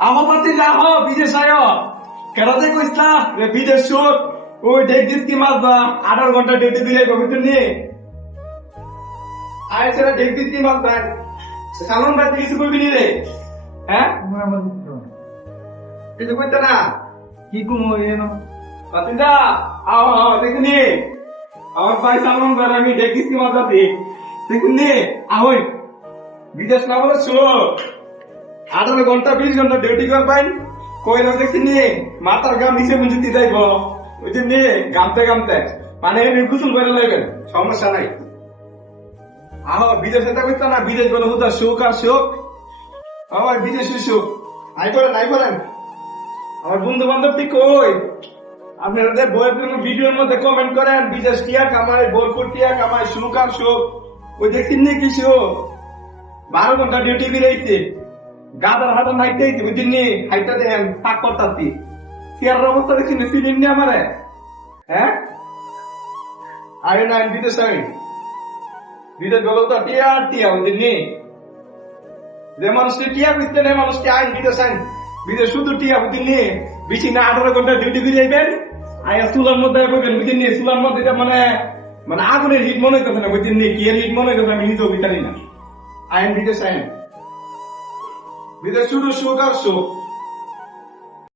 আমার যা হ বিদেশ আয়। কেরাতে রে বিদেশ শোক ওই দেখ দিস কি মাছ বা আঠারো ঘণ্টা দিলে কবিতা নিয়ে আয় সেটা দেখ দিস কি মাছ ভাই সালন ভাই কিছু করবি নি রে? হ্যাঁ? কিছু করতে না। কি কুমো পাতিদা আও আও দেখুনি আমার ভাই সালমান ভাই আমি দেখিস কি মাছ আছে দেখুনি আহই। বিদেশ না বলে শোক আঠারো ঘণ্টা, বিশ ঘণ্টা ডিউটি করবেন কইলাম নিয়ে? মাথার গাম নিচে মুঞ্জুতি যাইব ওই যে নিয়ে গামতে গামতে মানে এমনি গুসল করে লাগবেন সমস্যা নাই। আহ বিদেশে থাকবে তো না, বিদেশ বলে হুদা সুখ আর সুখ। আমার বিদেশি সুখ। আই করেন আই করেন। আমার বন্ধু বান্ধব ঠিক কই? আপনারা যে বইয়ের কোনো ভিডিওর মধ্যে কমেন্ট করেন, বিদেশ টিয়া কামায়, বোলপুর টিয়া কামায়, সুখ আর সুখ। ওই দেখছেন নাকি সুখ? বারো ঘণ্টা ডিউটি বেরিয়েছে গাদার হাতে নাইতে বুঝিন নি হাইটা দেন তাক করতাছি। চেয়ারের অবস্থা দেখছি নি চিনিন নি আমারে। হ্যাঁ? আরে না বিদেশ আমি বিদেশ গেল তো টিয়া আর টিয়া বুঝিন নি যে মানুষটি টিয়া বুঝতে নেই মানুষটি আইন বিদেশ আইন। বিদেশ শুধু টিয়া বুঝিন বেশি না, আঠারো ঘণ্টা ডিউটি বেরিয়েবেন আয়া চুলার মধ্যে বলবেন বুঝিন নি? চুলার মধ্যে মানে মানে আগুনের হিট মনে করছে না বুঝিন কি হিট মনে করছে আমি নিজেও বিচারি না। আইন বিদেশ আইন। বিদেশ শুধু সুখ আর সুখ